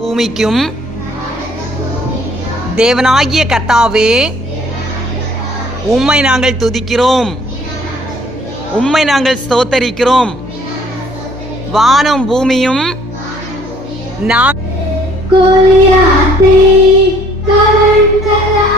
பூமிக்கும் தேவனாகிய கர்த்தாவே, உம்மை நாங்கள் துதிக்கிறோம், உம்மை நாங்கள் ஸ்தோத்தரிக்கிறோம். வானம் பூமியும் கோலியாத்தை கலங்கலா